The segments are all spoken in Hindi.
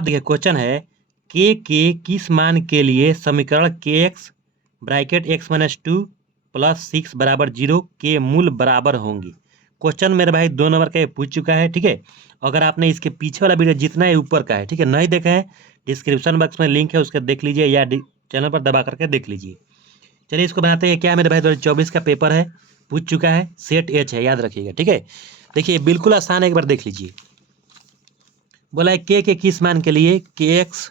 देखिए क्वेश्चन है के किस मान के लिए समीकरण के x bracket x minus two plus six बराबर जीरो के मूल बराबर होंगे। क्वेश्चन मेरे भाई 2 नंबर का ये पूछ चुका है, ठीक है। अगर आपने इसके पीछे वाला वीडियो जितना है ऊपर का है, ठीक है, नहीं देखा है, डिस्क्रिप्शन बॉक्स में लिंक है, उसका देख लीजिए या चैनल पर दबा करके देख लीजिए। चलिए इसको बनाते हैं। क्या मेरे भाई 2024 का पेपर है, पूछ चुका है, सेट एच है, याद रखिएगा, ठीक है। देखिए बिल्कुल आसान है, एक बार देख लीजिए। बोला है के किस मान के लिए के x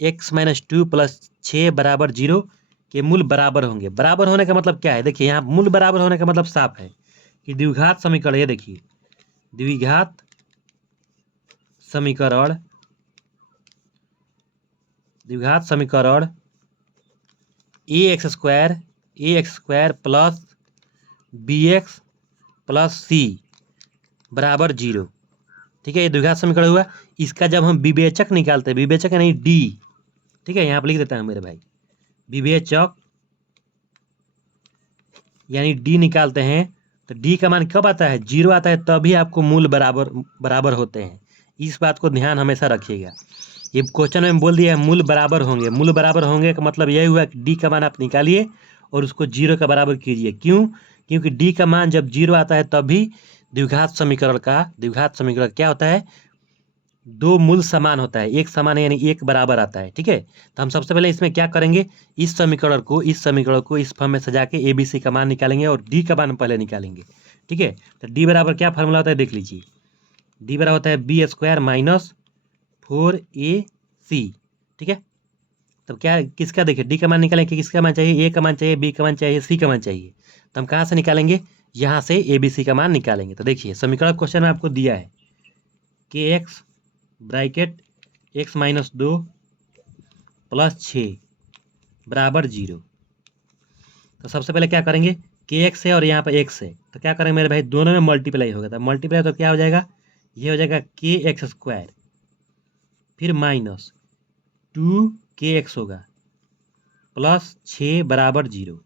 x minus two plus 6 बराबर जीरो के मूल बराबर होंगे। बराबर होने का मतलब क्या है, देखिए यहाँ मूल बराबर होने का मतलब साफ है कि द्विघात समीकरण, ये देखिए द्विघात समीकरण a x square plus b x plus c बराबर जीरो, ठीक है। ये द्विघात समीकरण हुआ। इसका जब हम विवेचक निकालते हैं, विवेचक यानी डी, ठीक है, यहाँ पर लिख देता हूँ मेरे भाई, विवेचक यानी डी निकालते हैं तो डी का मान कब आता है, जीरो आता है, तभी आपको मूल बराबर होते हैं। इस बात को ध्यान हमेशा रखिएगा। ये क्वेश्चन में बोल दिया है मूल बराबर होंगे। मूल बराबर होंगे का मतलब यही हुआ कि डी का मान आप निकालिए और उसको जीरो का बराबर कीजिए। क्यों? क्योंकि डी का मान जब जीरो आता है तभी द्विघात समीकरण क्या होता है, दो मूल समान होता है, एक समान है यानी एक बराबर आता है, ठीक है। तो हम सबसे पहले इसमें क्या करेंगे, इस समीकरण को इस फॉर्म में सजा के ABC का मान निकालेंगे और डी का मान पहले निकालेंगे, ठीक है। तो डी बराबर क्या फार्मूला होता है, देख लीजिए। डी बराबर होता है बी स्क्वायर माइनस 4AC, ठीक है। तब क्या किसका, देखिए डी का मान निकालेंगे, किसका मान चाहिए, ए का मान चाहिए, बी का मान चाहिए, सी का मान चाहिए। तो हम कहाँ से निकालेंगे, यहाँ से ABC का मान निकालेंगे। तो देखिए समीकरण क्वेश्चन में आपको दिया है के x bracket x minus 2 plus 6 बराबर जीरो। तो सबसे पहले क्या करेंगे, के एक्स है और यहाँ पर एक्स है, तो क्या करेंगे मेरे भाई, दोनों में मल्टीप्लाई होगा। तो मल्टीप्लाई तो क्या हो जाएगा, ये हो जाएगा के एक्स स्क्वायर फिर माइनस 2KX होगा प्लस 6 बराबर जीरो।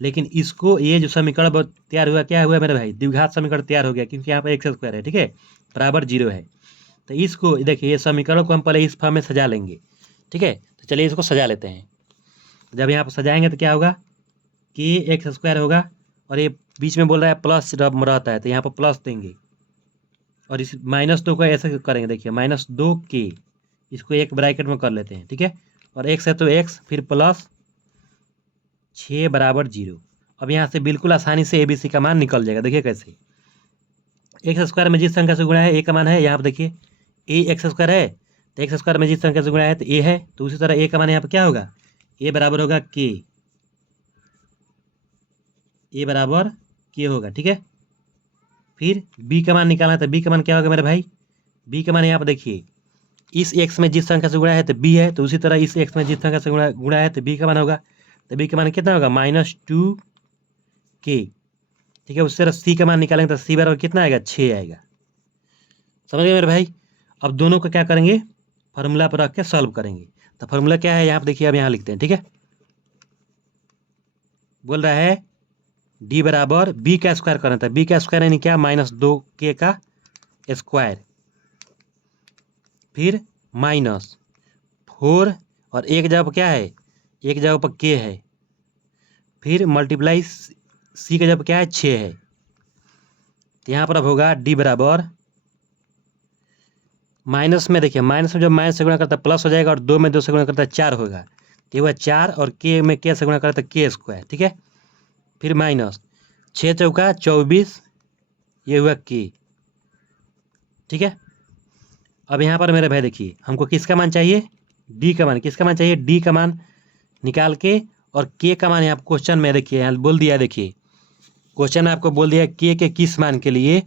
लेकिन इसको ये जो समीकरण तैयार हुआ, क्या हुआ मेरे भाई, द्विघात समीकरण तैयार हो गया, क्योंकि यहाँ पर एक्स स्क्वायर है, ठीक है, बराबर जीरो है। तो इसको देखिए, ये समीकरण को हम पहले इस फॉर्म में सजा लेंगे, ठीक है। तो चलिए इसको सजा लेते हैं। जब यहाँ पर सजाएंगे तो क्या होगा, के एक्स स्क्वायर होगा और ये बीच में बोल रहा है प्लस रहता है, तो यहाँ पर प्लस देंगे और इस -2 को ऐसे करेंगे, देखिए -2K, इसको एक ब्रैकेट में कर लेते हैं, ठीक है। और एक्स है तो एक्स फिर प्लस 6 बराबर जीरो। अब यहाँ से बिल्कुल आसानी से ABC का मान निकल जाएगा। देखिए कैसे, एक्स स्क्वायर में जिस संख्या से गुणा है ए का मान है, यहाँ पर देखिए ए एक्स स्क्वायर है, तो एक्स स्क्वायर में जिस संख्या से गुणा है तो ए है, तो उसी तरह ए का मान यहाँ पर क्या होगा, ए बराबर होगा के, ए बराबर के होगा, ठीक है। फिर बी का मान निकालना है, तो बी का मान क्या होगा मेरे भाई, बी का मान यहाँ पर देखिए, इस एक्स में जिस संख्या से गुणा है तो बी है, तो उसी तरह इस एक्स में जिस संख्या से गुणा है तो बी का मान होगा, तो बी का मान कितना होगा, -2K, ठीक है। उससे सी का मान निकालेंगे तो सी बराबर कितना आएगा, 6 आएगा। समझ गए मेरे भाई। अब दोनों को क्या करेंगे, फार्मूला पर रख के सॉल्व करेंगे। तो फार्मूला क्या है यहाँ पर देखिए, अब यहाँ लिखते हैं, ठीक है। बोल रहा है डी बराबर बी का स्क्वायर करना था, बी का स्क्वायर यानी क्या, -2K का स्क्वायर फिर -4 और एक जगह पर क्या है, एक जगह पर K है, फिर मल्टीप्लाई सी का जब क्या है 6 है, तो यहाँ पर अब होगा डी बराबर माइनस में, देखिए माइनस में जब माइनस से गुणा करता है प्लस हो जाएगा और 2 में 2 से गुणा करता है 4 होगा, तो ये हुआ 4 और K में K से गुणा करता है K स्क्वायर, ठीक है। फिर माइनस 6 चौका 24, ये हुआ K, ठीक है। अब यहाँ पर मेरे भाई देखिए हमको किसका मान चाहिए, डी का मान, किसका मान चाहिए, डी का मान निकाल के और के का मान यहाँ क्वेश्चन में देखिए यहाँ बोल दिया है, देखिए क्वेश्चन में आपको बोल दिया है के किस मान के लिए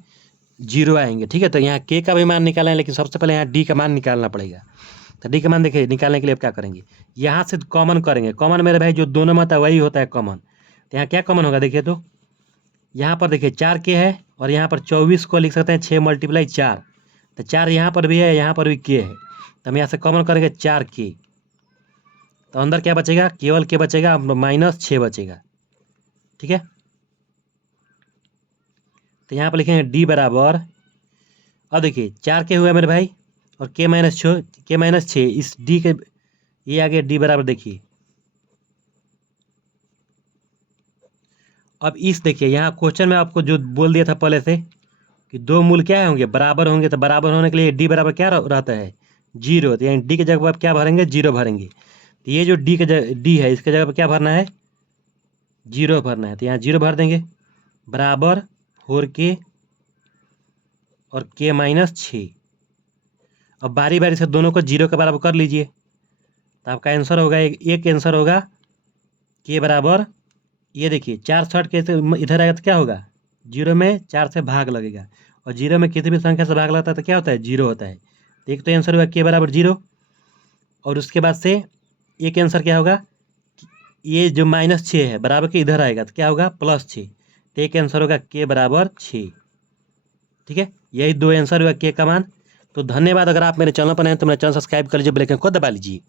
जीरो आएंगे, ठीक है। तो यहाँ के का भी मान निकालें, लेकिन सबसे पहले यहाँ डी का मान निकालना पड़ेगा। तो डी का मान देखिए निकालने के लिए क्या करेंगे, यहाँ से कॉमन करेंगे। कॉमन मेरे भाई जो दोनों में होता है वही होता है कॉमन। तो यहाँ क्या कॉमन होगा, देखिए तो यहाँ पर देखिए 4K है और यहाँ पर 24 को लिख सकते हैं 6 × 4, तो 4 यहाँ पर भी है, यहाँ पर भी K है, तो हम यहाँ से कॉमन करेंगे 4K, तो अंदर क्या बचेगा, केवल K बचेगा, -6 बचेगा, ठीक है। तो यहाँ पर लिखेंगे डी बराबर, अब देखिए 4K हुआ मेरे भाई और k-6 इस डी के ये आ गया डी बराबर देखिए। अब इस देखिए यहाँ क्वेश्चन में आपको जो बोल दिया था पहले से कि दो मूल क्या होंगे, बराबर होंगे, तो बराबर होने के लिए डी बराबर क्या रहता है, 0। तो यानी डी की जगह पर आप क्या भरेंगे, 0 भरेंगे। तो ये जो डी के डी है इसके जगह पर क्या भरना है, 0 भरना है। तो यहाँ 0 भर देंगे बराबर 4k और k-6। अब बारी बारी से दोनों को 0 के बराबर कर लीजिए, तो आपका आंसर होगा एक आंसर होगा k बराबर, ये देखिए 4 60 के से इधर आएगा तो क्या होगा, 0 में 4 से भाग लगेगा, और 0 में किसी भी संख्या से भाग लगता है तो क्या होता है, 0 होता है। तो एक तो आंसर हुआ k बराबर 0, और उसके बाद से एक आंसर क्या होगा, ये जो -6 है बराबर के इधर आएगा तो क्या होगा, +6। तो एक आंसर होगा k बराबर 6। ठीक है, यही दो आंसर हुआ k का मान। तो धन्यवाद। अगर आप मेरे चैनल पर नए हैं तो मेरा चैनल सब्सक्राइब कर लीजिए, बेल आइकन को दबा लीजिए।